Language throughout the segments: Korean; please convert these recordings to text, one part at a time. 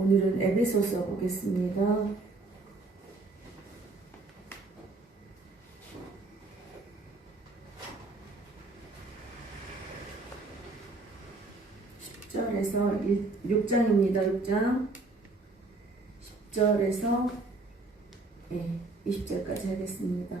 오늘은 에베소서 보겠습니다. 에서 6장입니다. 6장 10절에서 20절까지 하겠습니다.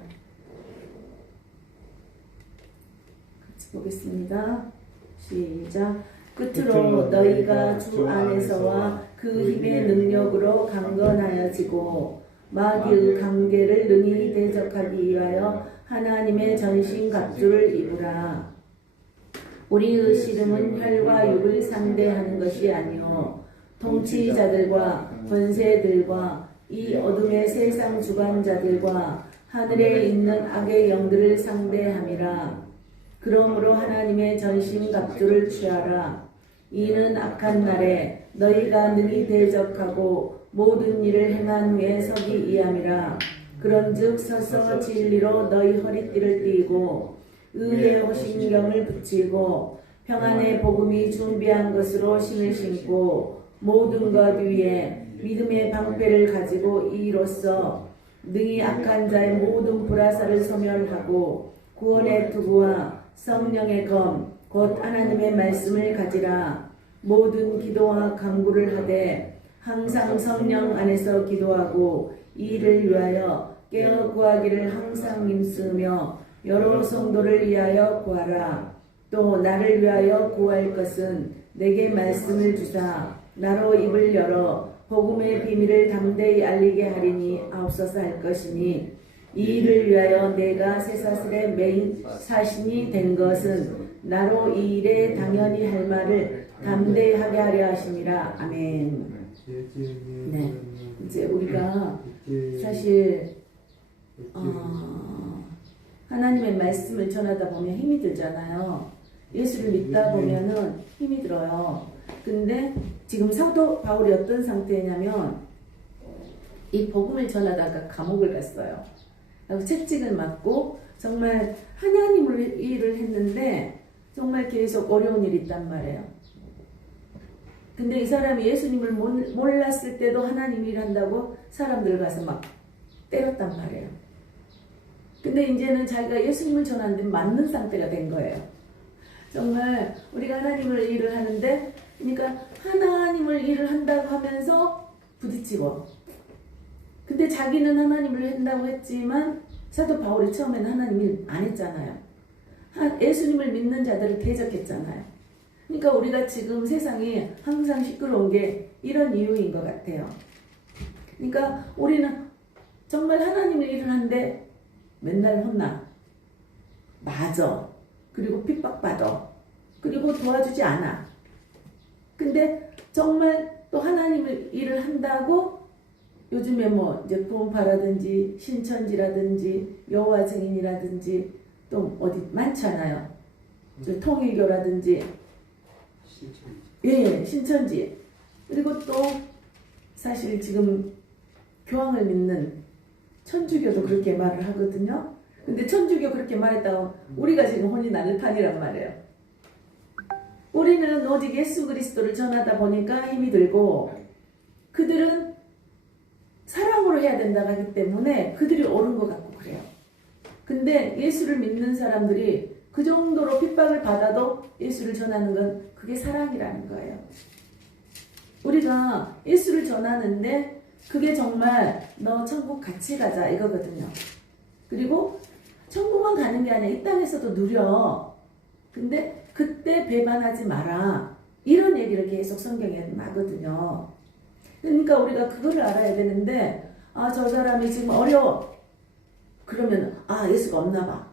같이 보겠습니다. 시작. 끝으로 너희가 주 안에서와 그 힘의 능력으로 강건하여지고 마귀의 관계를 능히 대적하기 위하여 하나님의 전신갑주를 입으라. 우리의 씨름은 혈과 육을 상대하는 것이 아니요 통치자들과 권세들과 이 어둠의 세상 주관자들과 하늘에 있는 악의 영들을 상대함이라. 그러므로 하나님의 전신갑주를 취하라. 이는 악한 날에 너희가 능히 대적하고 모든 일을 행한 후에 서기 위함이라. 그런즉 서서 진리로 너희 허리띠를 띠고 의의 호신경을 붙이고 평안의 복음이 준비한 것으로 신을 신고 모든 것 위에 믿음의 방패를 가지고 이로써 능히 악한 자의 모든 불화살을 소멸하고 구원의 투구와 성령의 검 곧 하나님의 말씀을 가지라. 모든 기도와 간구를 하되 항상 성령 안에서 기도하고 이 일을 위하여 깨어 구하기를 항상 힘쓰며 여러 성도를 위하여 구하라. 또 나를 위하여 구할 것은 내게 말씀을 주사 나로 입을 열어 복음의 비밀을 담대히 알리게 하리니 아옵소서 할 것이니 이 일을 위하여 내가 쇠사슬의 메인 사신이 된 것은 나로 이 일에 당연히 할 말을 담대히 하게 하려 하심이라. 아멘. 네, 이제 우리가 사실 하나님의 말씀을 전하다 보면 힘이 들잖아요. 예수를 믿다 보면은 힘이 들어요. 근데 지금 사도 바울이 어떤 상태냐면 이 복음을 전하다가 감옥을 갔어요. 그리고 채찍을 맞고 정말 하나님을 일을 했는데 정말 계속 어려운 일이 있단 말이에요. 근데 이 사람이 예수님을 몰랐을 때도 하나님 일한다고 사람들 가서 막 때렸단 말이에요. 근데 이제는 자기가 예수님을 전하는데 맞는 상태가 된 거예요. 정말 우리가 하나님을 일을 하는데, 그러니까 하나님을 일을 한다고 하면서 부딪히고, 근데 자기는 하나님을 한다고 했지만 사도 바울이 처음에는 하나님 일 안 했잖아요. 예수님을 믿는 자들을 대적했잖아요. 그러니까 우리가 지금 세상이 항상 시끄러운 게 이런 이유인 것 같아요. 그러니까 우리는 정말 하나님의 일을 하는데 맨날 혼나, 맞아, 그리고 핍박받아, 그리고 도와주지 않아. 근데 정말 또 하나님의 일을 한다고 요즘에 뭐 이제 구원파라든지 신천지라든지 여호와 증인이라든지 또 어디 많잖아요. 통일교라든지 신천지. 그리고 또 사실 지금 교황을 믿는 천주교도 그렇게 말을 하거든요. 근데 천주교 그렇게 말했다고 우리가 지금 혼이 나는 판이란 말이에요. 우리는 오직 예수 그리스도를 전하다 보니까 힘이 들고, 그들은 사랑으로 해야 된다고 하기 때문에 그들이 옳은 것 같고 그래요. 근데 예수를 믿는 사람들이 그 정도로 핍박을 받아도 예수를 전하는 건 그게 사랑이라는 거예요. 우리가 예수를 전하는데 그게 정말 너 천국 같이 가자 이거거든요. 그리고 천국만 가는 게 아니라 이 땅에서도 누려. 근데 그때 배반하지 마라. 이런 얘기를 계속 성경에 하거든요. 그러니까 우리가 그거를 알아야 되는데, 저 사람이 지금 어려워. 그러면 예수가 없나 봐.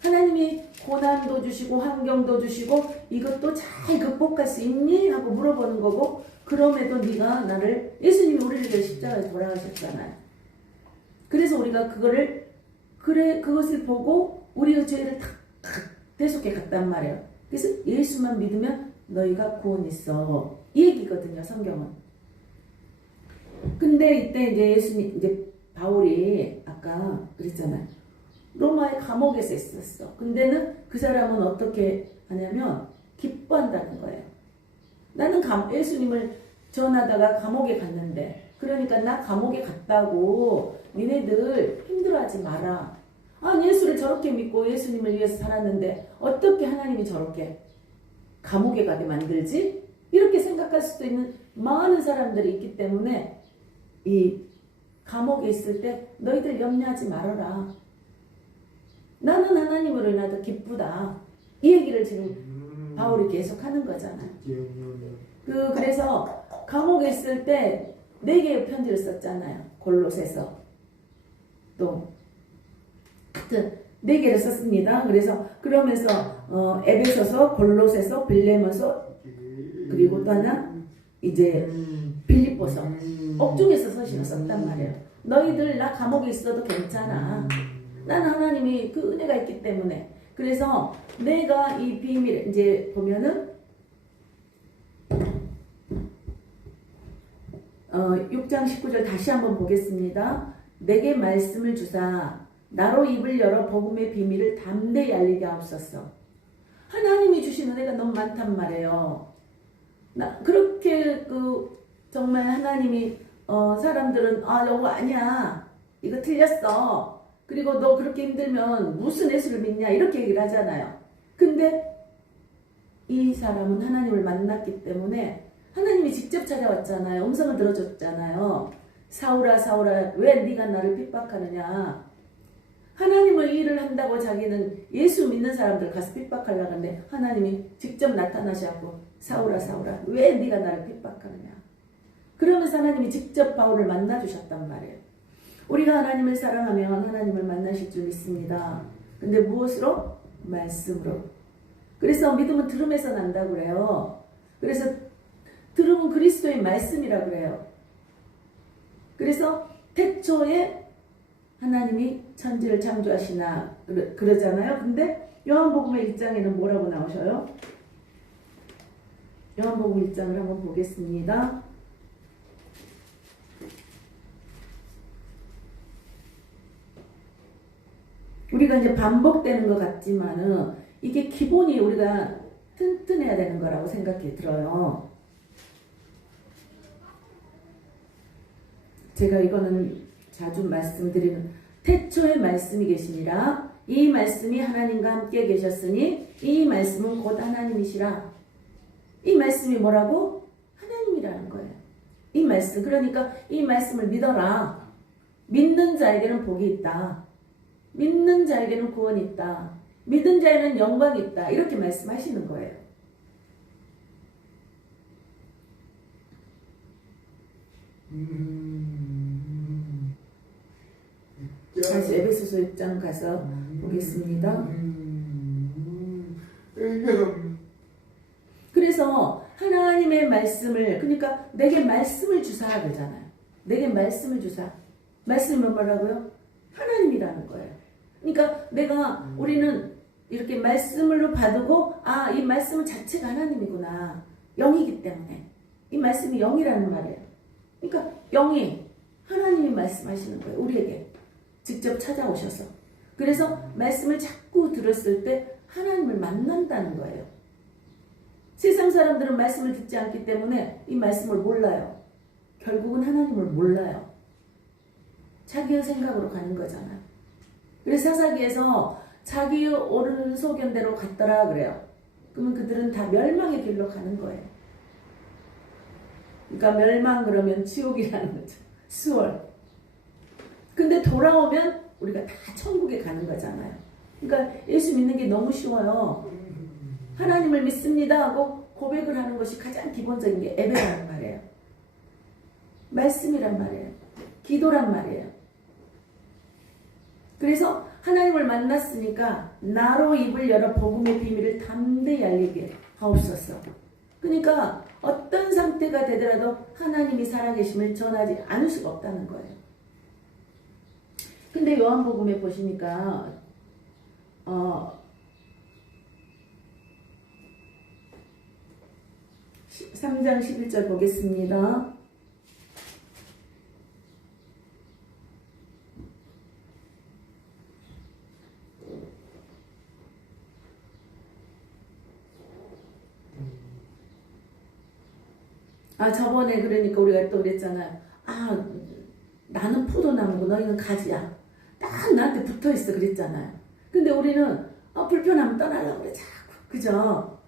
하나님이 고난도 주시고 환경도 주시고 이것도 잘 극복할 수 있니? 하고 물어보는 거고, 그럼에도 네가 나를, 예수님이 우리를 위해 십자가에 돌아가셨잖아요. 그래서 우리가 그것을 보고 우리의 죄를 다 대속해 갔단 말이에요. 그래서 예수만 믿으면 너희가 구원 있어. 이 얘기거든요, 성경은. 근데 이때 이제 바울이 아까 그랬잖아요. 로마의 감옥에서 있었어. 근데는 그 사람은 어떻게 하냐면 기뻐한다는 거예요. 나는 예수님을 전하다가 감옥에 갔는데, 그러니까 나 감옥에 갔다고 니네들 힘들어하지 마라. 아, 예수를 저렇게 믿고 예수님을 위해서 살았는데 어떻게 하나님이 저렇게 감옥에 가게 만들지? 이렇게 생각할 수도 있는 많은 사람들이 있기 때문에 이 감옥에 있을 때 너희들 염려하지 말아라. 나는 하나님으로 인하여 기쁘다. 이 얘기를 지금 바울이 계속 하는 거잖아요. 그래서 감옥에 있을 때 4개의 편지를 썼잖아요. 골로새서. 또 하여튼 4개를 썼습니다. 그래서 그러면서 에베소서, 골로새서, 빌레몬서, 그리고 또 하나 이제 빌립보서 옥중에서 서신을 썼단 말이에요. 너희들 나 감옥에 있어도 괜찮아. 난 하나님이 그 은혜가 있기 때문에. 그래서 내가 이 비밀 이제 보면은 6장 19절 다시 한번 보겠습니다. 내게 말씀을 주사 나로 입을 열어 복음의 비밀을 담대히 알리게 하옵소서. 하나님이 주신 은혜가 너무 많단 말이에요. 그렇게 정말 하나님이 사람들은 아 이거 아니야, 이거 틀렸어, 그리고 너 그렇게 힘들면 무슨 예수를 믿냐 이렇게 얘기를 하잖아요. 근데 이 사람은 하나님을 만났기 때문에 하나님이 직접 찾아왔잖아요. 음성을 들어줬잖아요. 사울아 사울아 왜 네가 나를 핍박하느냐. 하나님을 일을 한다고 자기는 예수 믿는 사람들 가서 핍박하려고 하는데 하나님이 직접 나타나셔서 사울아 사울아 왜 네가 나를 핍박하느냐. 그러면서 하나님이 직접 바울을 만나주셨단 말이에요. 우리가 하나님을 사랑하면 하나님을 만나실 줄 믿습니다. 근데 무엇으로? 말씀으로. 그래서 믿음은 들음에서 난다고 그래요. 그래서 들음은 그리스도의 말씀이라고 그래요. 그래서 태초에 하나님이 천지를 창조하시나 그러잖아요. 근데 요한복음의 1장에는 뭐라고 나오셔요? 요한복음 1장을 한번 보겠습니다. 우리가 이제 반복되는 것 같지만은 이게 기본이 우리가 튼튼해야 되는 거라고 생각이 들어요. 제가 이거는 자주 말씀드리는 태초에 말씀이 계시니라 이 말씀이 하나님과 함께 계셨으니 이 말씀은 곧 하나님이시라. 이 말씀이 뭐라고? 하나님이라는 거예요. 이 말씀. 그러니까 이 말씀을 믿어라. 믿는 자에게는 복이 있다. 믿는 자에게는 구원이 있다. 믿은 자에는 영광이 있다. 이렇게 말씀하시는 거예요. 다시 에베소서 6장 가서 보겠습니다. 그래서 하나님의 말씀을, 그러니까 내게 말씀을 주사 그러잖아요. 내게 말씀을 주사. 말씀은 뭐라고요? 하나님이라는 거예요. 그러니까 우리는 이렇게 말씀으로 받고 아, 이 말씀 자체가 하나님이구나. 영이기 때문에. 이 말씀이 영이라는 말이에요. 그러니까 영이 하나님이 말씀하시는 거예요. 우리에게. 직접 찾아오셔서. 그래서 말씀을 자꾸 들었을 때 하나님을 만난다는 거예요. 세상 사람들은 말씀을 듣지 않기 때문에 이 말씀을 몰라요. 결국은 하나님을 몰라요. 자기의 생각으로 가는 거잖아요. 그래서 사사기에서 자기의 옳은 소견대로 갔더라 그래요. 그러면 그들은 다 멸망의 길로 가는 거예요. 그러니까 멸망 그러면 지옥이라는 거죠. 수월. 근데 돌아오면 우리가 다 천국에 가는 거잖아요. 그러니까 예수 믿는 게 너무 쉬워요. 하나님을 믿습니다 하고 고백을 하는 것이 가장 기본적인 게 예배라는 말이에요. 말씀이란 말이에요. 기도란 말이에요. 그래서 하나님을 만났으니까 나로 입을 열어 복음의 비밀을 담대히 알리게 하옵소서. 그러니까 어떤 상태가 되더라도 하나님이 살아계심을 전하지 않을 수가 없다는 거예요. 근데 요한복음에 보시니까 3장 11절 보겠습니다. 아, 저번에 그러니까 우리가 또 그랬잖아요. 아, 나는 포도나무고 너희는 가지야. 딱 나한테 붙어 있어 그랬잖아요. 근데 우리는 불편하면 떠나려고 그래 자꾸. 그죠?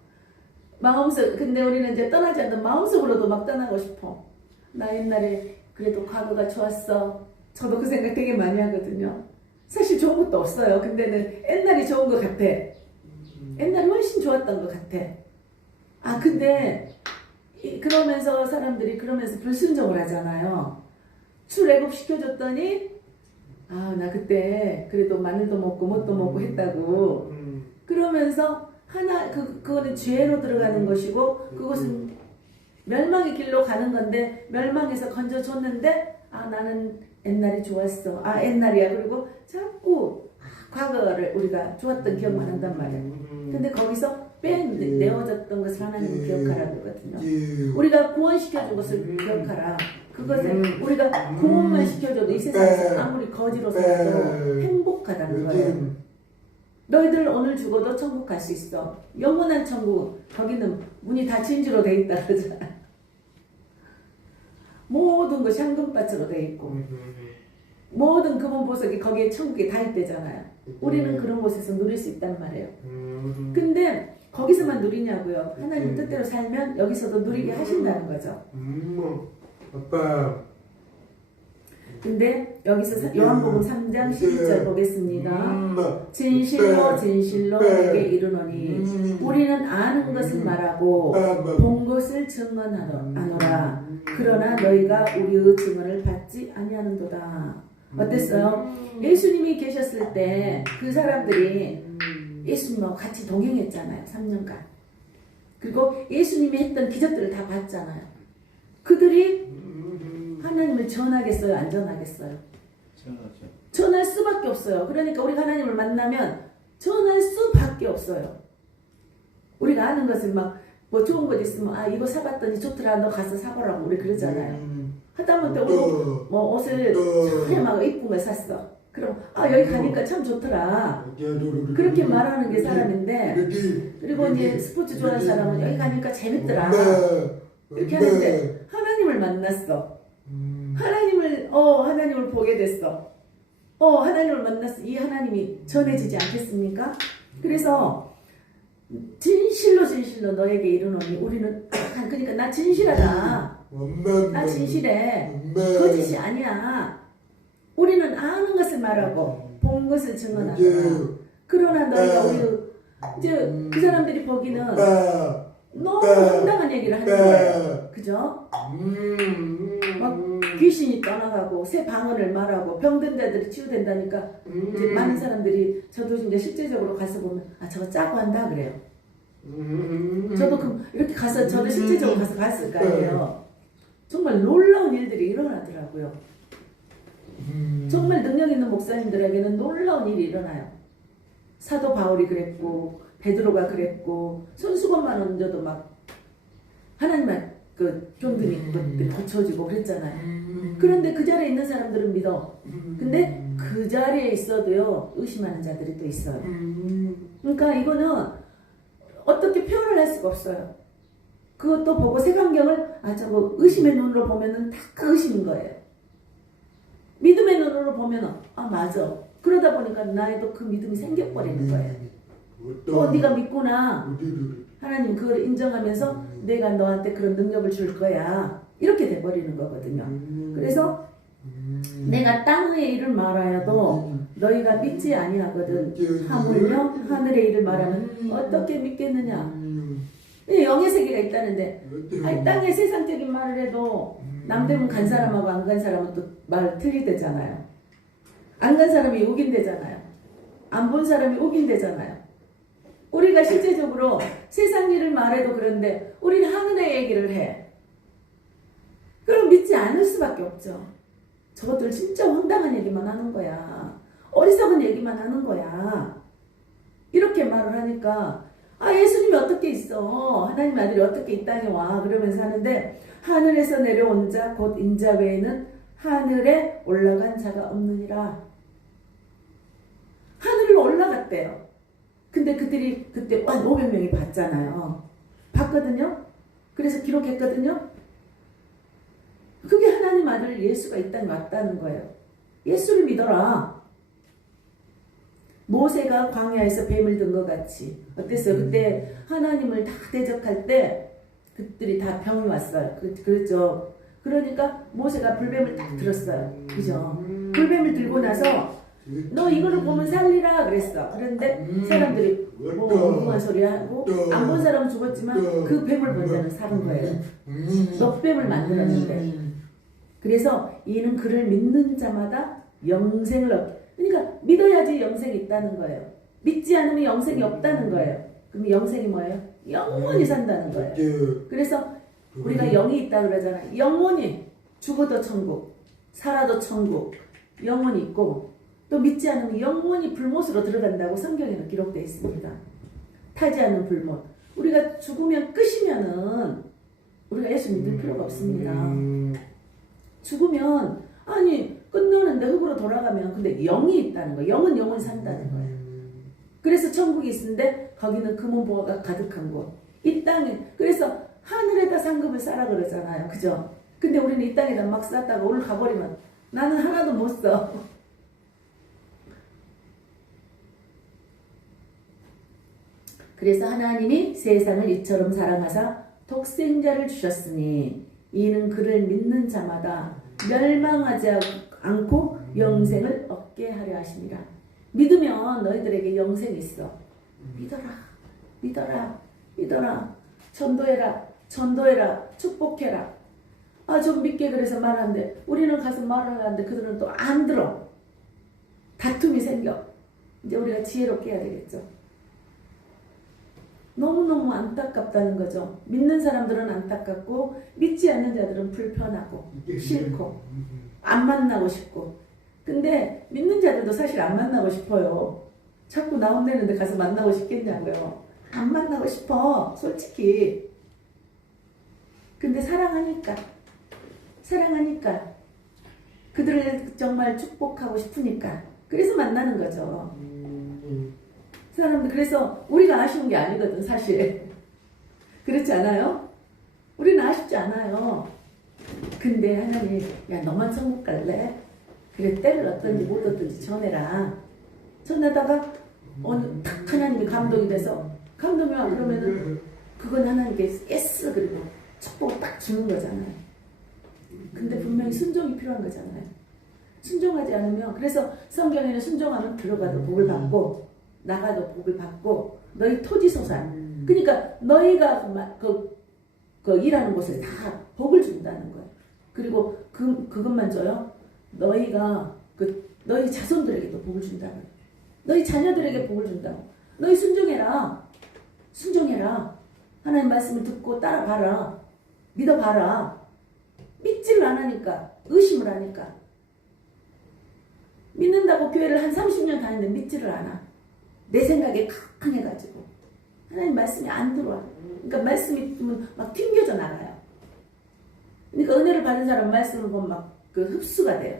근데 우리는 이제 떠나지 않는 마음속으로도 막 떠나고 싶어. 나 옛날에 그래도 과거가 좋았어. 저도 그 생각 되게 많이 하거든요. 사실 좋은 것도 없어요. 근데는 옛날이 좋은 것 같아. 옛날이 훨씬 좋았던 것 같아. 아, 근데 그러면서 사람들이 그러면서 불순종을 하잖아요. 출애굽 시켜줬더니 아, 나 그때 그래도 마늘도 먹고 뭣도 먹고 했다고. 그러면서 그거는 죄로 들어가는 것이고 그것은 멸망의 길로 가는 건데 멸망에서 건져줬는데 아, 나는 옛날이 좋았어. 아, 옛날이야. 그리고 자꾸 과거를 우리가 좋았던 기억만 한단 말이에요. 근데 거기서 빼내어졌던 것을 하나님은 기억하라 그러거든요. 우리가 구원시켜준 것을 기억하라. 그것을 우리가 구원만 시켜줘도 이 세상에서 아무리 거지로 살아도 행복하다는 거예요. 너희들 오늘 죽어도 천국 갈 수 있어. 영원한 천국. 거기는 문이 다 진주로 돼 있다 그러잖아요. 모든 것이 황금밭으로 돼 있고 모든 금은 보석이 거기에 천국에 다 있대잖아요. 우리는 그런 곳에서 누릴 수 있단 말이에요. 근데 거기서만 누리냐고요. 하나님 뜻대로 살면 여기서도 누리게 하신다는 거죠. 아빠. 근데 여기서 요한복음 3장 11절 보겠습니다. 진실로 진실로 내게 이르노니 우리는 아는 것을 말하고 본 것을 증언하노라. 그러나 너희가 우리의 증언을 받지 아니하는도다. 어땠어요? 예수님이 계셨을 때 그 사람들이 예수님하고 같이 동행했잖아요. 3년간. 그리고 예수님이 했던 기적들을 다 봤잖아요. 그들이 하나님을 전하겠어요? 안 전하겠어요? 전할 수밖에 없어요. 그러니까 우리가 하나님을 만나면 전할 수밖에 없어요. 우리가 아는 것을 막 뭐 좋은 것 있으면 아 이거 사봤더니 좋더라 너 가서 사보라고 우리 그러잖아요. 하다못해 우리 뭐 옷을 막 이쁜 걸 샀어. 그럼 아 여기 가니까 참 좋더라. 그렇게 말하는 게 사람인데 그리고 이제 스포츠 좋아하는 사람은 여기 가니까 재밌더라. 이렇게 하는데 하나님을 만났어. 하나님을 보게 됐어. 하나님을 만났어. 이 하나님이 전해지지 않겠습니까? 그래서 진실로 진실로 너에게 이르노니 우리는 그러니까 나 진실하다. 나 진실해. 거짓이 아니야. 우리는 아는 것을 말하고 본 것을 증언하노라. 그러나 너희가 이제 그 사람들이 보기는 너무 황당한 얘기를 하는 거예요. 그죠? 막 귀신이 떠나가고 새 방언을 말하고 병든 자들이 치유된다니까 이제 많은 사람들이 저도 이제 실제적으로 가서 보면 아 저거 짜고 한다 그래요. 저도 이렇게 가서 저도 실제적으로 가서 봤을 거 아니에요. 정말 놀라운 일들이 일어나더라고요. 정말 능력 있는 목사님들에게는 놀라운 일이 일어나요. 사도 바울이 그랬고 베드로가 그랬고 손수건만 얹어도 막 하나님만 그 병든 것들이 고쳐지고 그랬잖아요. 그런데 그 자리에 있는 사람들은 믿어. 근데 그 자리에 있어도요 의심하는 자들이 또 있어요. 그러니까 이거는 어떻게 표현을 할 수가 없어요. 그것도 보고 색안경을 저거 의심의 눈으로 보면은 다 그 의심인 거예요. 믿음의 눈으로 보면은 맞아. 그러다 보니까 나에도 그 믿음이 생겨버리는 거예요. 네가 믿구나. 하나님 그걸 인정하면서 내가 너한테 그런 능력을 줄 거야. 이렇게 돼버리는 거거든요. 그래서 내가 땅의 일을 말하여도 너희가 믿지 아니하거든. 하물며 하늘의 일을 말하면 어떻게 믿겠느냐. 영의 세계가 있다는데 땅의 세상적인 말을 해도 남대문 간 사람하고 안 간 사람은 또 말 틀리대잖아요. 안 간 사람이 우긴대잖아요. 안 본 사람이 우긴대잖아요. 우리가 실제적으로 세상 일을 말해도 그런데 우리는 하늘의 얘기를 해. 그럼 믿지 않을 수밖에 없죠. 저것들 진짜 황당한 얘기만 하는 거야. 어리석은 얘기만 하는 거야. 이렇게 말을 하니까 예수님이 어떻게 있어? 하나님 아들이 어떻게 이 땅에 와? 그러면서 하는데 하늘에서 내려온 자 곧 인자 외에는 하늘에 올라간 자가 없느니라. 하늘로 올라갔대요. 근데 그들이 그때 500명이 봤잖아요. 봤거든요. 그래서 기록했거든요. 그게 하나님 아들 예수가 이 땅에 왔다는 거예요. 예수를 믿어라. 모세가 광야에서 뱀을 든 것 같이. 어땠어요? 그때 하나님을 다 대적할 때 그들이 다 병이 왔어요. 그렇죠. 그러니까 모세가 불뱀을 딱 들었어요. 그죠? 불뱀을 들고 나서 너 이거를 보면 살리라 그랬어. 그런데 사람들이 뭐 엉뚱한 소리 하고 안 본 사람은 죽었지만 그 뱀을 본 자는 살은 거예요. 넉뱀을 만들었는데. 그래서 이는 그를 믿는 자마다 영생을 그러니까 믿어야지 영생이 있다는 거예요. 믿지 않으면 영생이 없다는 거예요. 그럼 영생이 뭐예요? 영원히 산다는 거예요. 그래서 우리가 영이 있다 그러잖아요. 영원히 죽어도 천국, 살아도 천국, 영원히 있고 또 믿지 않으면 영원히 불못으로 들어간다고 성경에는 기록되어 있습니다. 타지 않는 불못. 우리가 죽으면 끝이면은 우리가 예수 믿을 필요가 없습니다. 죽으면 아니 끝나는데 흙으로 돌아가면 근데 영이 있다는 거예요. 영은 영원히 산다는 거예요. 그래서 천국이 있는데 거기는 금은보화가 가득한 곳. 이 땅에 그래서 하늘에다 상급을 쌓아 그러잖아요. 그죠? 근데 우리는 이 땅에다 막 쌓다가 오늘 가버리면 나는 하나도 못 써. 그래서 하나님이 세상을 이처럼 사랑하사 독생자를 주셨으니 이는 그를 믿는 자마다 멸망하지 않고 영생을 얻게 하려 하심이라. 믿으면 너희들에게 영생이 있어. 믿어라, 믿어라, 믿어라. 전도해라, 전도해라, 축복해라. 아, 좀 믿게 그래서 말하는데 우리는 가서 말을 하는데 그들은 또 안 들어. 다툼이 생겨. 이제 우리가 지혜롭게 해야 되겠죠. 너무너무 안타깝다는 거죠. 믿는 사람들은 안타깝고 믿지 않는 자들은 불편하고 싫고 안 만나고 싶고. 근데 믿는 자들도 사실 안 만나고 싶어요. 자꾸 나 혼내는데 가서 만나고 싶겠냐고요. 안 만나고 싶어, 솔직히. 근데 사랑하니까 그들을 정말 축복하고 싶으니까 그래서 만나는 거죠. 사람들 그래서 우리가 아쉬운 게 아니거든 사실. 그렇지 않아요? 우리는 아쉽지 않아요. 근데 하나님 야 너만 천국 갈래? 그래 때를 얻든지 못 얻든지 전해라. 전하다가 어느 탁 하나님이 감동이 돼서 감동이 와 그러면은 그건 하나님께 예스 그리고 축복을 딱 주는 거잖아요. 근데 분명히 순종이 필요한 거잖아요. 순종하지 않으면 그래서 성경에는 순종하면 들어가도 복을 받고 나가도 복을 받고 너희 토지 소산 그러니까 너희가 그 일하는 곳에 다 복을 준다는 거예요. 그리고 그것만 줘요. 너희가 너희 자손들에게도 복을 준다는 거예요. 너희 자녀들에게 복을 준다고. 너희 순종해라. 하나님 말씀을 듣고 따라가라. 믿어봐라. 믿지를 안 하니까 의심을 하니까 믿는다고 교회를 한 30년 다니는데 믿지를 않아. 내 생각에 강해가지고 하나님 말씀이 안 들어와. 그러니까 말씀이 막 튕겨져 나가요. 그러니까 은혜를 받은 사람 말씀을 보면 막 그 흡수가 돼요.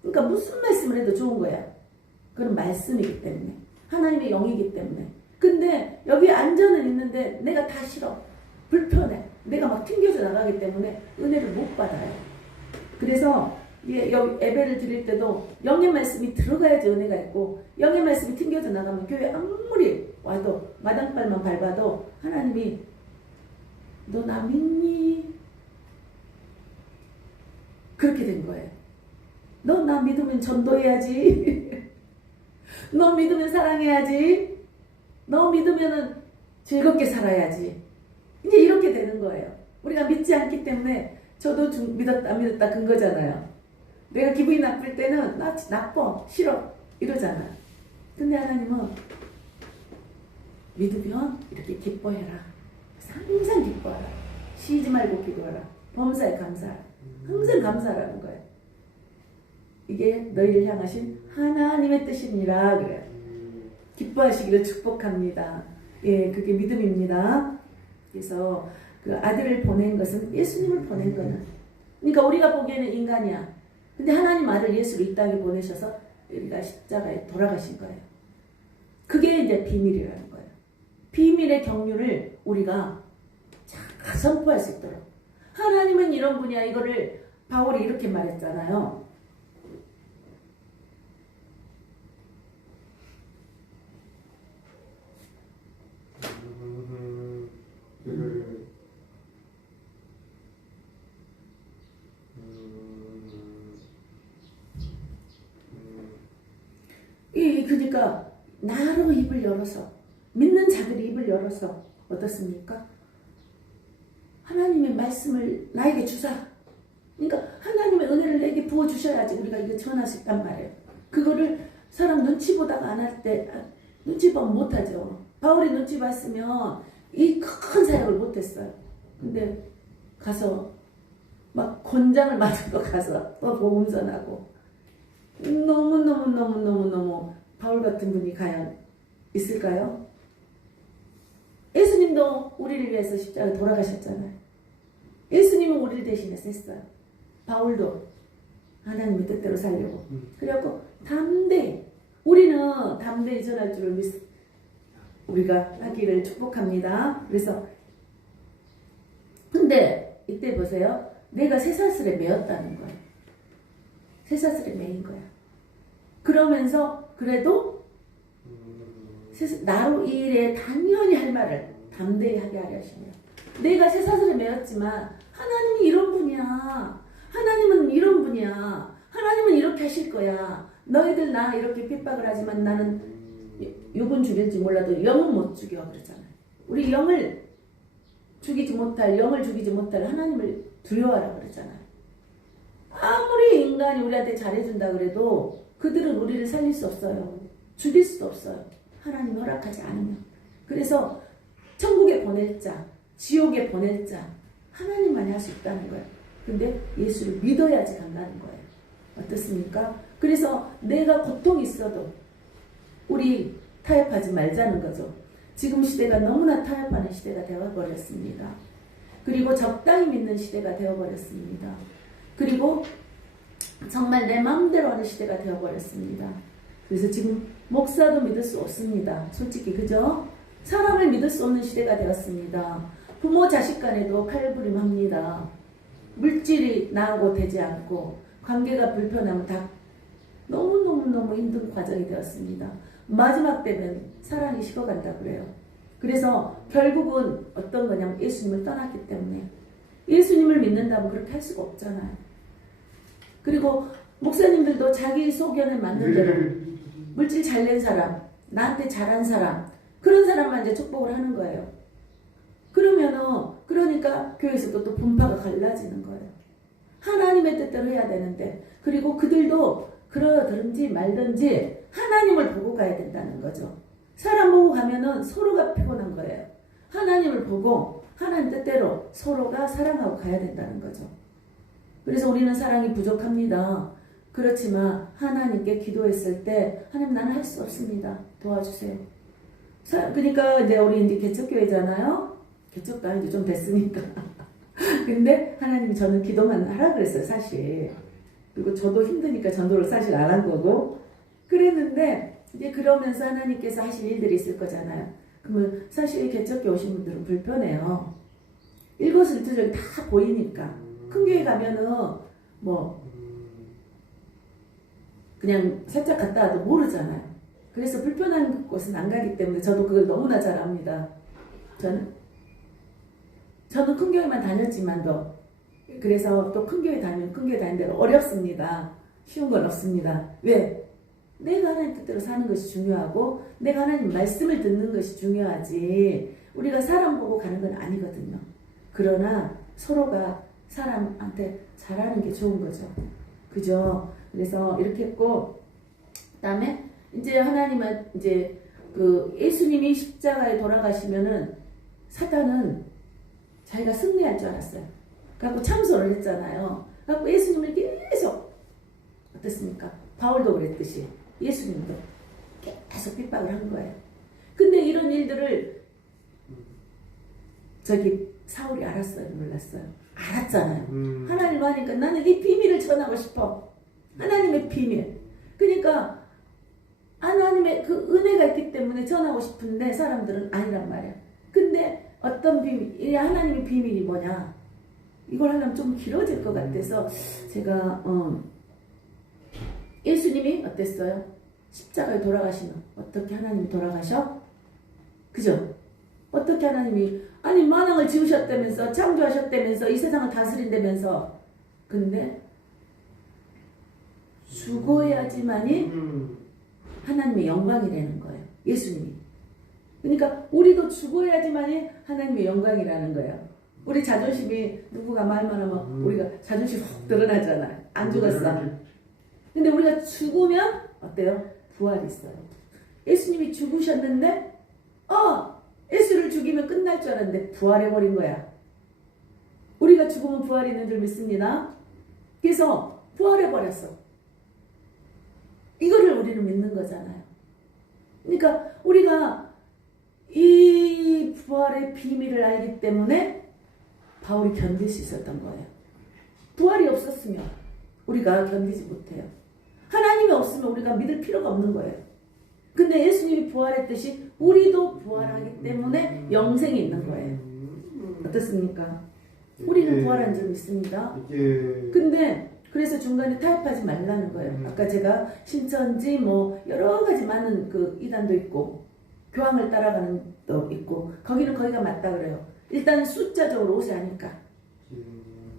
그러니까 무슨 말씀을 해도 좋은 거야. 그런 말씀이기 때문에 하나님의 영이기 때문에. 근데 여기 안전은 있는데 내가 다 싫어. 불편해. 내가 막 튕겨져 나가기 때문에 은혜를 못 받아요. 그래서 여기 예배를 드릴 때도 영의 말씀이 들어가야지 은혜가 있고 영의 말씀이 튕겨져 나가면 교회 아무리 와도 마당발만 밟아도 하나님이 너 나 믿니? 그렇게 된 거예요. 너 나 믿으면 전도해야지. 너 믿으면 사랑해야지. 너 믿으면 즐겁게 살아야지. 이제 이렇게 되는 거예요. 우리가 믿지 않기 때문에 저도 믿었다 안 믿었다 근거잖아요. 내가 기분이 나쁠 때는 나 나빠 싫어 이러잖아. 근데 하나님은 믿으면 이렇게 기뻐해라. 항상 기뻐하라. 쉬지 말고 기도하라. 범사에 감사하라. 항상 감사하라는 거예요. 이게 너희를 향하신 하나님의 뜻입니다. 그래요. 기뻐하시기를 축복합니다. 예, 그게 믿음입니다. 그래서 그 아들을 보낸 것은 예수님을 보낸 거는. 그러니까 우리가 보기에는 인간이야. 근데 하나님 아들 예수를 이 땅에 보내셔서 우리가 십자가에 돌아가신 거예요. 그게 이제 비밀이라는 거예요. 비밀의 경륜을 우리가 잘 선포할 수 있도록. 하나님은 이런 분이야. 이거를 바울이 이렇게 말했잖아요. 그러니까 나로 입을 열어서 믿는 자들이 입을 열어서 어떻습니까? 하나님의 말씀을 나에게 주사. 그러니까 하나님의 은혜를 내게 부어주셔야지 우리가 이거 전할 수 있단 말이에요. 그거를 사람 눈치 보다가 안 할 때 눈치 보면 못하죠. 바울이 눈치 봤으면 이 큰 사역을 못했어요. 근데 가서 막 권장을 맞아도 가서 또 복음 전하고 너무 바울 같은 분이 과연 있을까요? 예수님도 우리를 위해서 십자가에 돌아가셨잖아요. 예수님은 우리를 대신해서 했어요. 바울도 하나님의 뜻대로 살려고. 그래갖고 우리는 담대히 전할 줄을 우리가 하기를 축복합니다. 그래서 근데 이때 보세요. 내가 쇠사슬에 매였다는 거예요. 쇠사슬에 매인 거야. 그러면서 그래도 나로 이 일에 당연히 할 말을 담대히 하게 하려 하시네요. 내가 쇠사슬에 매였지만 하나님이 이런 분이야. 하나님은 이런 분이야. 하나님은 이렇게 하실 거야. 너희들 나 이렇게 핍박을 하지만 나는 육은 죽일지 몰라도 영은 못 죽여 그러잖아요. 우리 영을 죽이지 못할 하나님을 두려워하라 그러잖아요. 아무리 인간이 우리한테 잘해준다 그래도 그들은 우리를 살릴 수 없어요. 죽일 수도 없어요. 하나님이 허락하지 않으면. 그래서 천국에 보낼 자, 지옥에 보낼 자 하나님만이 할 수 있다는 거예요. 근데 예수를 믿어야지 간다는 거예요. 어떻습니까? 그래서 내가 고통이 있어도 우리 타협하지 말자는 거죠. 지금 시대가 너무나 타협하는 시대가 되어버렸습니다. 그리고 적당히 믿는 시대가 되어버렸습니다. 그리고 정말 내 마음대로 하는 시대가 되어버렸습니다. 그래서 지금 목사도 믿을 수 없습니다. 솔직히 그죠? 사람을 믿을 수 없는 시대가 되었습니다. 부모 자식 간에도 칼부림합니다. 물질이 나오고 되지 않고 관계가 불편하면 다 너무너무 힘든 과정이 되었습니다. 마지막 때는 사랑이 식어간다 그래요. 그래서 결국은 어떤 거냐면 예수님을 떠났기 때문에 예수님을 믿는다면 그렇게 할 수가 없잖아요. 그리고 목사님들도 자기 소견에 맞는 대로 물질 잘 낸 사람, 나한테 잘한 사람, 그런 사람만 이제 축복을 하는 거예요. 그러니까 교회에서도 또 분파가 갈라지는 거예요. 하나님의 뜻대로 해야 되는데, 그리고 그들도 그러든지 말든지 하나님을 보고 가야 된다는 거죠. 사람 보고 가면은 서로가 피곤한 거예요. 하나님을 보고 하나님 뜻대로 서로가 사랑하고 가야 된다는 거죠. 그래서 우리는 사랑이 부족합니다. 그렇지만 하나님께 기도했을 때 하나님 나는 할 수 없습니다. 도와주세요. 그러니까 이제 우리 이제 개척교회잖아요. 개척도 아닌지 좀 됐으니까. 근데 하나님이 저는 기도만 하라 그랬어요, 사실. 그리고 저도 힘드니까 전도를 사실 안 한 거고. 그랬는데 이제 그러면서 하나님께서 하실 일들이 있을 거잖아요. 그러면 사실 개척교회 오신 분들은 불편해요. 일거수일투족이 다 보이니까. 큰 교회 가면은 뭐 그냥 살짝 갔다 와도 모르잖아요. 그래서 불편한 곳은 안 가기 때문에 저도 그걸 너무나 잘 압니다. 저는 큰 교회만 다녔지만도 그래서 또 큰 교회 다니면 큰 교회 다니는 대로 어렵습니다. 쉬운 건 없습니다. 왜? 내가 하나님 뜻대로 사는 것이 중요하고 내가 하나님 말씀을 듣는 것이 중요하지 우리가 사람 보고 가는 건 아니거든요. 그러나 서로가 사람한테 잘하는 게 좋은 거죠. 그죠? 그래서 이렇게 했고 그다음에 이제 하나님은 이제 그 예수님이 십자가에 돌아가시면은 사단은 자기가 승리할 줄 알았어요. 그래갖고 참소를 했잖아요. 그래갖고 예수님을 계속 어떻습니까? 바울도 그랬듯이 예수님도 계속 핍박을 한 거예요. 근데 이런 일들을 사울이 알았어요? 몰랐어요? 알았잖아요. 하나님 하니까 나는 이 비밀을 전하고 싶어. 하나님의 비밀. 그러니까 하나님의 그 은혜가 있기 때문에 전하고 싶은데 사람들은 아니란 말이야. 근데 어떤 비밀, 이 하나님의 비밀이 뭐냐? 이걸 하려면 좀 길어질 것 같아서 제가 예수님이 어땠어요? 십자가에 돌아가시면 어떻게 하나님이 돌아가셔? 그죠? 어떻게 하나님이 아니 만왕을 지으셨다면서 창조하셨다면서 이 세상을 다스린다면서 근데 죽어야지만이 하나님의 영광이 되는 거예요. 예수님이. 그러니까 우리도 죽어야지만이 하나님의 영광이라는 거예요. 우리 자존심이 누구가 말만 하면 우리가 자존심 확 드러나잖아요. 안 죽었어. 근데 우리가 죽으면 어때요? 부활이 있어요. 예수님이 죽으셨는데 예수를 죽이면 끝날 줄 알았는데 부활해버린 거야. 우리가 죽으면 부활이 있는 줄 믿습니다. 그래서 부활해버렸어. 이거를 우리는 믿는 거잖아요. 그러니까 우리가 이 부활의 비밀을 알기 때문에 바울이 견딜 수 있었던 거예요. 부활이 없었으면 우리가 견디지 못해요. 하나님이 없으면 우리가 믿을 필요가 없는 거예요. 근데 예수님이 부활했듯이 우리도 부활하기 때문에 영생이 있는 거예요. 어떻습니까? 우리는 부활한 줄 믿습니다. 근데 그래서 중간에 타협하지 말라는 거예요. 아까 제가 신천지 뭐 여러 가지 많은 그 이단도 있고 교황을 따라가는 도 있고 거기는 거기가 맞다 그래요. 일단 숫자적으로 옷이 아니까.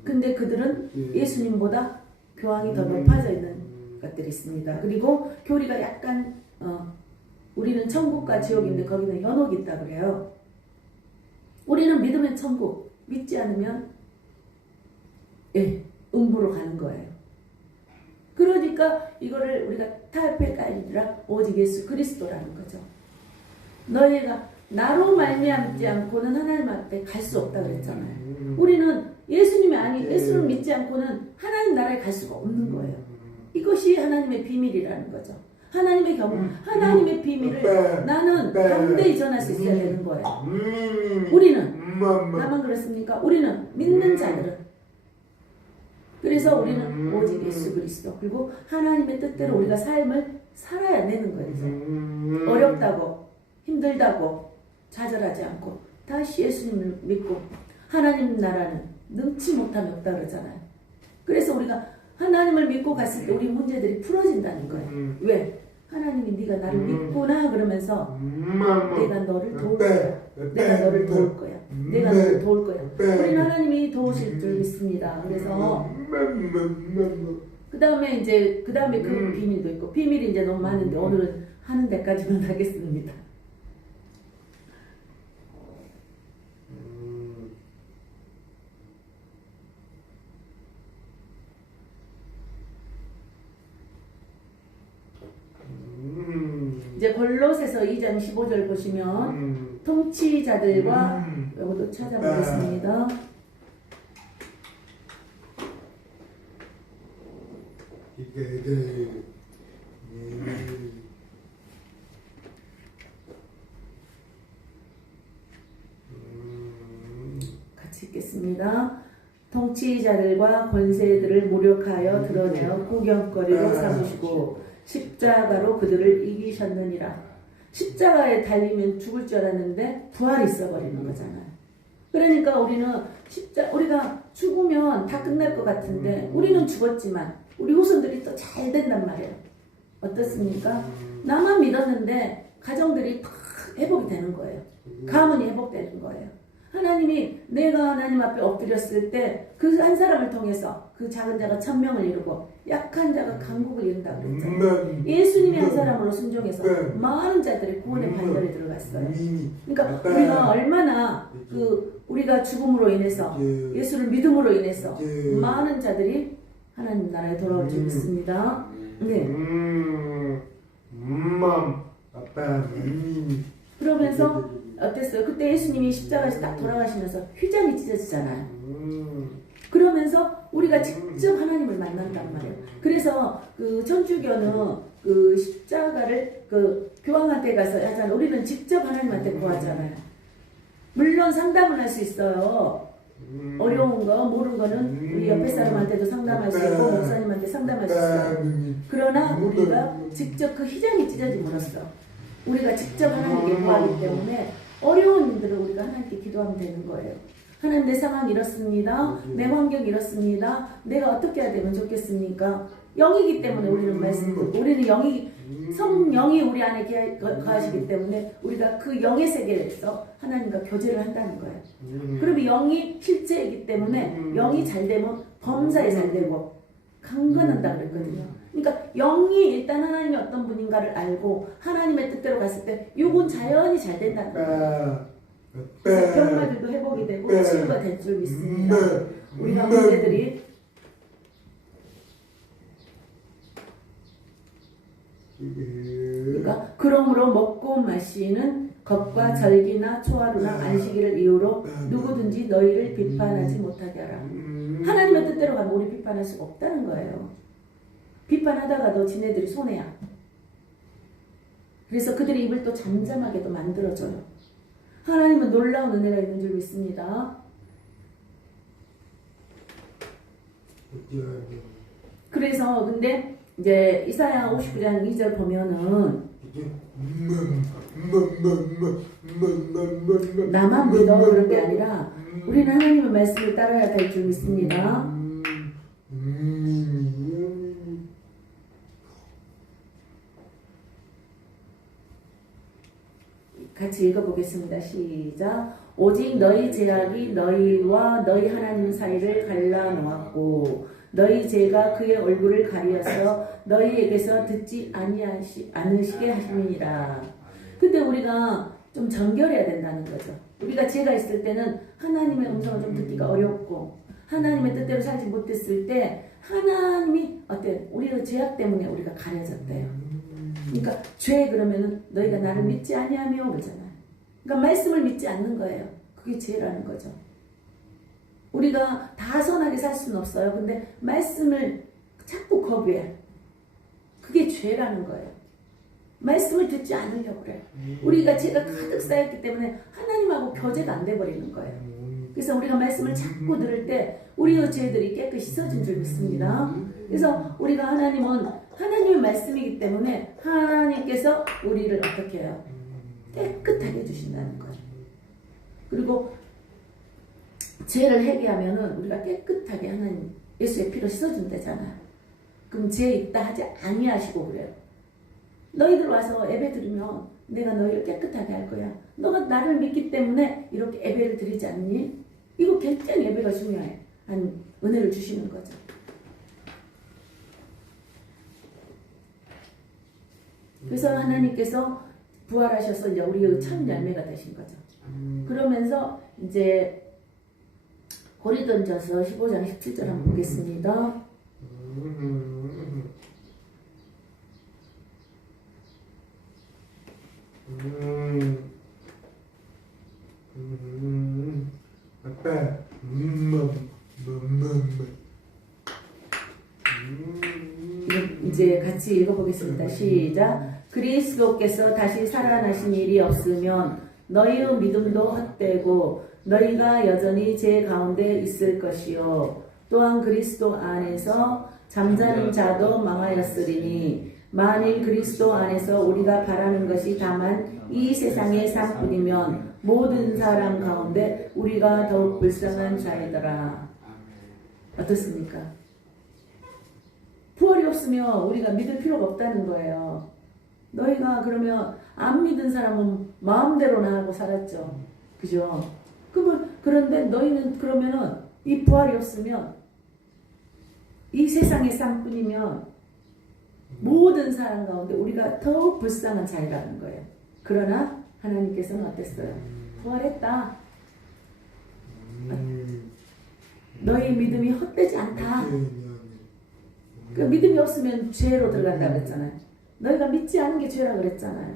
근데 그들은 예수님보다 교황이 더 높아져 있는 것들이 있습니다. 그리고 교리가 약간 우리는 천국과 지옥인데 거기는 연옥이 있다 그래요. 우리는 믿으면 천국, 믿지 않으면 음부로 가는 거예요. 그러니까 이거를 우리가 타협할 게 아니라 오직 예수 그리스도라는 거죠. 너희가 나로 말미암지 않고는 하나님 앞에 갈 수 없다 그랬잖아요. 우리는 예수님이 예수를 믿지 않고는 하나님 나라에 갈 수가 없는 거예요. 이것이 하나님의 비밀이라는 거죠. 하나님의 비밀을 나는 담대히 전할 수 있어야 되는 거예요. 우리는 나만 그렇습니까? 우리는 믿는 자들은 그래서 우리는 오직 예수 그리스도 그리고 하나님의 뜻대로 우리가 삶을 살아야 되는 거예요. 어렵다고 힘들다고 좌절하지 않고 다시 예수님을 믿고 하나님 나라는 능치 못함이 없다 그러잖아요. 그래서 우리가 하나님을 믿고 갔을 때 우리 문제들이 풀어진다는 거예요. 왜? 하나님이 네가 나를 믿구나 그러면서 내가 너를 도울 거야. 내가 너를 도울 거야. 내가 너를 도울 거야. 우리는 하나님이 도우실 줄 믿습니다. 그래서 그 다음에 그 비밀도 있고 비밀이 이제 너무 많은데 오늘은 하는 데까지만 하겠습니다. 이제 골로새서 2장 15절 보시면 통치자들과 이것도 찾아보겠습니다. 같이 읽겠습니다. 통치자들과 권세들을 모욕하여 드러내어 구경거리로 삼으시고 십자가로 그들을 이기셨느니라. 십자가에 달리면 죽을 줄 알았는데 부활이 있어버리는 거잖아요. 그러니까 우리가 죽으면 다 끝날 것 같은데 우리는 죽었지만 우리 후손들이 또 잘 된단 말이에요. 어떻습니까? 나만 믿었는데 가정들이 다 회복이 되는 거예요. 가문이 회복되는 거예요. 하나님이 내가 하나님 앞에 엎드렸을 때 그 한 사람을 통해서 그 작은 자가 1000명을 이루고 약한 자가 강국을 이룬다 그랬잖아요. 예수님이 한 사람으로 순종해서 많은 자들이 구원의 발걸에 들어갔어요. 그러니까 우리가 얼마나 우리가 죽음으로 인해서 예수를 믿음으로 인해서 많은 자들이 하나님 나라에 돌아올 줄 믿습니다. 네. 그러면서 어땠어요? 그때 예수님이 십자가에서 딱 돌아가시면서 휘장이 찢어지잖아요. 그러면서 우리가 직접 하나님을 만난단 말이에요. 그래서 그 천주교는 그 십자가를 그 교황한테 가서 하잖아요. 우리는 직접 하나님한테 구하잖아요. 물론 상담을 할 수 있어요. 어려운 거, 모르는 거는 우리 옆에 사람한테도 상담할 수 있고 목사님한테 상담할 수 있어요. 그러나 우리가 직접 그 휘장이 찢어짐으로써 우리가 직접 하나님께 구하기 때문에 어려운 일들을 우리가 하나님께 기도하면 되는 거예요. 하나님 내 상황 이렇습니다. 내 환경 이렇습니다. 내가 어떻게 해야 되면 좋겠습니까? 영이기 때문에 우리는 말씀 듣고 우리는 성령이 우리 안에 거하시기 때문에 우리가 그 영의 세계에서 하나님과 교제를 한다는 거예요. 그러면 영이 실제이기 때문에 영이 잘 되면 범사에 잘 되고 강건한다 그랬거든요. 그러니까 영이 일단 하나님이 어떤 분인가를 알고 하나님의 뜻대로 갔을 때 요건 자연히 잘 된다는 거예요. 그래서 병마들도 회복이 되고 치유가 될 줄 믿습니다. 우리가 문제들이 그러니까 그러므로 먹고 마시는 것과 절기나 초하루나 안식일을 이유로 누구든지 너희를 비판하지 못하게 하라. 하나님의 뜻대로 가면 우리 비판할 수 없다는 거예요. 비판하다가도 지네들이 손해야. 그래서 그들의 입을 또 잠잠하게도 만들어줘요. 하나님은 놀라운 은혜가 있는 줄 믿습니다. 그래서 근데 이제 이사야 59장 2절 보면은 나만 믿어 그런 게 아니라 우리는 하나님의 말씀을 따라야 될 줄 믿습니다. 같이 읽어보겠습니다. 시작. 오직 너희 죄악이 너희와 너희 하나님 사이를 갈라놓았고 너희 죄가 그의 얼굴을 가리어서 너희에게서 듣지 않으시게 하심이니라. 근데 우리가 좀 정결해야 된다는 거죠. 우리가 죄가 있을 때는 하나님의 음성을 좀 듣기가 어렵고 하나님의 뜻대로 살지 못했을 때 하나님이 어때? 우리의 죄악 때문에 우리가 가려졌대요. 그러니까 죄 그러면은 너희가 나를 믿지 아니하며 그러잖아요. 그러니까 말씀을 믿지 않는 거예요. 그게 죄라는 거죠. 우리가 다 선하게 살 수는 없어요. 근데 말씀을 자꾸 거부해. 그게 죄라는 거예요. 말씀을 듣지 않으려고 그래요. 우리가 죄가 가득 쌓였기 때문에 하나님하고 교제가 안 돼버리는 거예요. 그래서 우리가 말씀을 자꾸 들을 때 우리의 죄들이 깨끗이 씻어진 줄 믿습니다. 그래서 우리가 하나님의 말씀이기 때문에 하나님께서 우리를 어떻게 해요? 깨끗하게 해주신다는 거예요. 그리고 죄를 회개하면은 우리가 깨끗하게 하나님 예수의 피로 씻어준다잖아요. 그럼 죄 있다 하지 아니하시고 그래요. 너희들 와서 예배 드리면 내가 너희를 깨끗하게 할 거야. 너가 나를 믿기 때문에 이렇게 예배를 드리지 않니? 이거 굉장히 예배가 중요해. 아니 은혜를 주시는 거죠. 그래서 하나님께서 부활하셔서 이제 우리의 참 열매가 되신 거죠. 그러면서 이제 고린도전서 15장 17절 한번 보겠습니다. 아빠 이제 같이 읽어보겠습니다. 시작. 그리스도께서 다시 살아나신 일이 없으면 너희의 믿음도 헛되고 너희가 여전히 죄 가운데 있을 것이요 또한 그리스도 안에서 잠자는 자도 망하였으리니 만일 그리스도 안에서 우리가 바라는 것이 다만 이 세상의 삶뿐이면 모든 사람 가운데 우리가 더욱 불쌍한 자이더라. 어떻습니까? 부활이 없으면 우리가 믿을 필요가 없다는 거예요. 너희가 그러면 안 믿은 사람은 마음대로나 하고 살았죠. 그죠? 그런데 너희는 그러면은 이 부활이 없으면 이 세상의 삶뿐이면 모든 사람 가운데 우리가 더욱 불쌍한 자이라는 거예요. 그러나 하나님께서는 어땠어요? 부활했다. 너희 믿음이 헛되지 않다. 그 믿음이 없으면 죄로 들어간다 그랬잖아요. 너희가 믿지 않은 게 죄라 그랬잖아요.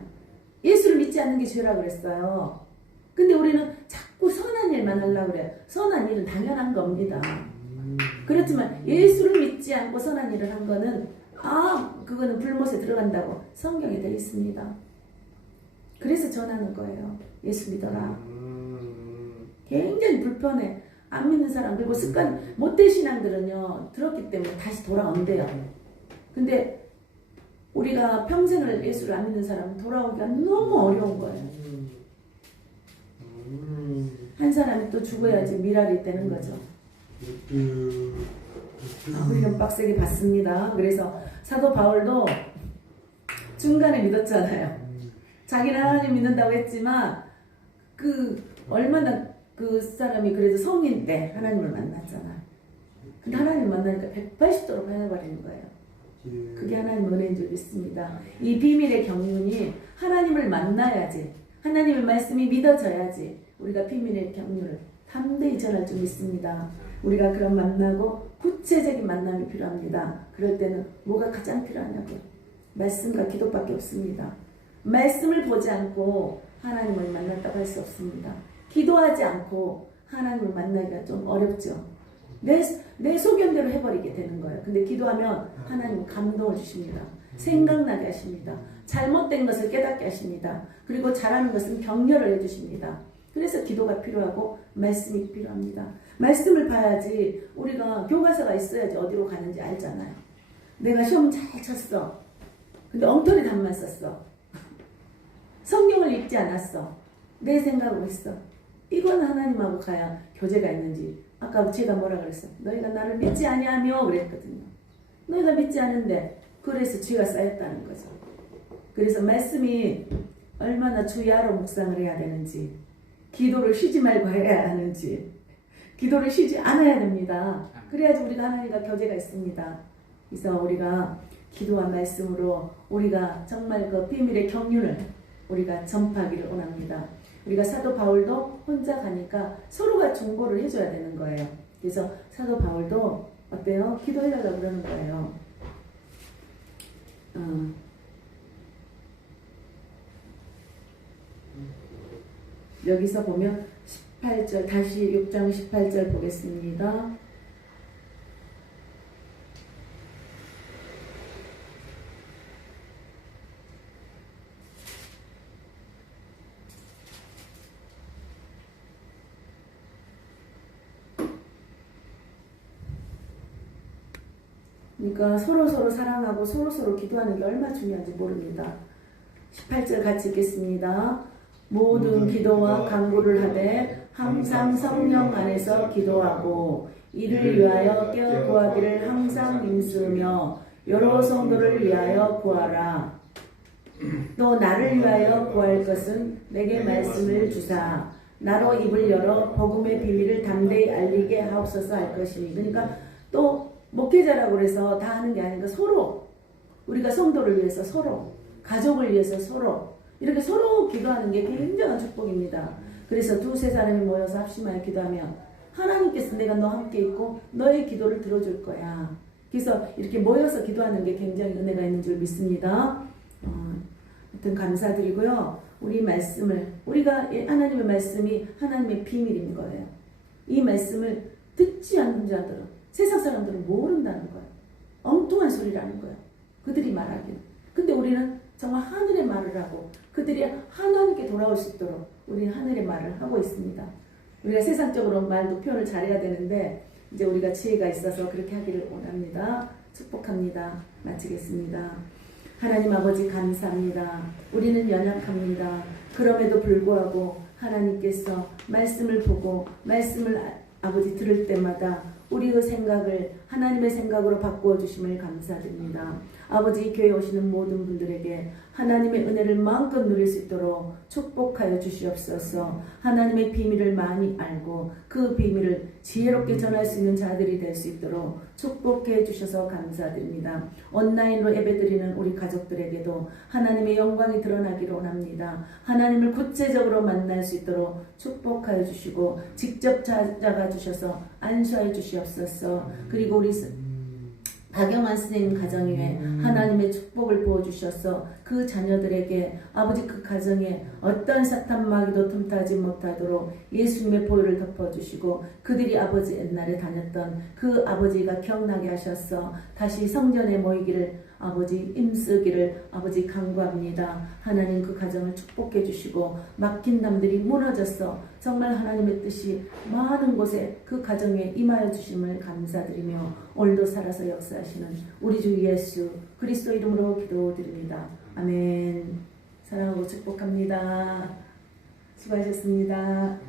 예수를 믿지 않는 게 죄라 그랬어요. 근데 우리는 자꾸 선한 일만 하려고 그래요. 선한 일은 당연한 겁니다. 그렇지만 예수를 믿지 않고 선한 일을 한 거는 그거는 불못에 들어간다고 성경에 되어 있습니다. 그래서 전하는 거예요. 예수 믿어라. 굉장히 불편해. 안 믿는 사람 그리고 습관 못된 신앙들은요 들었기 때문에 다시 돌아온대요. 근데 우리가 평생을 예수를 안 믿는 사람은 돌아오기가 너무 어려운 거예요. 한 사람이 또 죽어야지 미랄이 되는 거죠. 우리는 빡세게 봤습니다. 그래서 사도 바울도 중간에 믿었잖아요. 자기는 하나님 믿는다고 했지만 얼마나 그 사람이 그래도 성인 때 하나님을 만났잖아. 근데 하나님을 만나니까 180도로 변해버리는 거예요. 그게 하나님 은혜인 줄 믿습니다. 이 비밀의 경륜이 하나님을 만나야지, 하나님의 말씀이 믿어져야지 우리가 비밀의 경륜을 담대히 전할 줄 믿습니다. 우리가 그런 만나고 구체적인 만남이 필요합니다. 그럴 때는 뭐가 가장 필요하냐고요? 말씀과 기도밖에 없습니다. 말씀을 보지 않고 하나님을 만났다고 할 수 없습니다. 기도하지 않고 하나님을 만나기가 좀 어렵죠. 내 소견대로 해버리게 되는 거예요. 근데 기도하면 하나님은 감동을 주십니다. 생각나게 하십니다. 잘못된 것을 깨닫게 하십니다. 그리고 잘하는 것은 격려를 해주십니다. 그래서 기도가 필요하고 말씀이 필요합니다. 말씀을 봐야지, 우리가 교과서가 있어야지 어디로 가는지 알잖아요. 내가 시험 잘 쳤어. 근데 엉터리 답만 썼어. 성경을 읽지 않았어. 내 생각으로 했어. 이건 하나님하고 가야 교제가 있는지. 아까 제가 뭐라 그랬어? 너희가 나를 믿지 아니하며 그랬거든요. 너희가 믿지 않은데 그래서 죄가 쌓였다는 거죠. 그래서 말씀이 얼마나 주야로 묵상을 해야 되는지, 기도를 쉬지 말고 해야 하는지, 기도를 쉬지 않아야 됩니다. 그래야지 우리가 하나님과 교제가 있습니다. 그래서 우리가 기도와 말씀으로 우리가 정말 그 비밀의 경륜을 우리가 전파하기를 원합니다. 우리가 사도 바울도 혼자 가니까 서로가 중보를 해줘야 되는 거예요. 그래서 사도 바울도 어때요? 기도하려고 그러는 거예요. 여기서 보면 18절, 다시 6장 18절 보겠습니다. 그러니까 서로 사랑하고 서로 기도하는 게 얼마나 중요한지 모릅니다. 18절 같이 읽겠습니다. 모든 기도와 간구를 하되 항상 성령 안에서 기도하고 이를 위하여 깨어 구하기를 항상 힘쓰며 여러 성도를 위하여 구하라. 또 나를 위하여 구할 것은 내게 말씀을 주사 나로 입을 열어 복음의 비밀을 담대히 알리게 하옵소서 할 것이니. 그러니까 또 목회자라고 해서 다 하는 게 아니라 서로, 우리가 성도를 위해서 서로, 가족을 위해서 서로 이렇게 서로 기도하는 게 굉장한 축복입니다. 그래서 두세 사람이 모여서 합심하여 기도하면 하나님께서 내가 너와 함께 있고 너의 기도를 들어줄 거야. 그래서 이렇게 모여서 기도하는 게 굉장히 은혜가 있는 줄 믿습니다. 하여튼 감사드리고요. 우리 말씀을, 우리가 하나님의 말씀이 하나님의 비밀인 거예요. 이 말씀을 듣지 않는 자들은, 세상 사람들은 모른다는 거예요. 엉뚱한 소리라는 거예요. 그들이 말하기는. 근데 우리는 정말 하늘의 말을 하고 그들이 하나님께 돌아올 수 있도록 우리는 하늘의 말을 하고 있습니다. 우리가 세상적으로 말도 표현을 잘해야 되는데 이제 우리가 지혜가 있어서 그렇게 하기를 원합니다. 축복합니다. 마치겠습니다. 하나님 아버지 감사합니다. 우리는 연약합니다. 그럼에도 불구하고 하나님께서 말씀을 보고 말씀을 아버지 들을 때마다 우리의 생각을 하나님의 생각으로 바꾸어 주심을 감사드립니다. 아버지, 교회 오시는 모든 분들에게 하나님의 은혜를 마음껏 누릴 수 있도록 축복하여 주시옵소서. 하나님의 비밀을 많이 알고 그 비밀을 지혜롭게 전할 수 있는 자들이 될 수 있도록 축복해 주셔서 감사드립니다. 온라인으로 예배드리는 우리 가족들에게도 하나님의 영광이 드러나기를 원합니다. 하나님을 구체적으로 만날 수 있도록 축복하여 주시고 직접 찾아가 주셔서 안수하여 주시옵소서. 그리고 우리 박영환 선생님 가정 위에 하나님의 축복을 부어주셔서 그 자녀들에게 아버지 그 가정에 어떤 사탄 마귀도 틈타지 못하도록 예수님의 보혈을 덮어주시고 그들이 아버지 옛날에 다녔던 그 아버지가 기억나게 하셔서 다시 성전에 모이기를 아버지 힘쓰기를 아버지 간구합니다. 하나님 그 가정을 축복해 주시고 막힌 담들이 무너져서 정말 하나님의 뜻이 많은 곳에 그 가정에 임하여 주심을 감사드리며 오늘도 살아서 역사하시는 우리 주 예수 그리스도 이름으로 기도드립니다. 아멘. 사랑하고 축복합니다. 수고하셨습니다.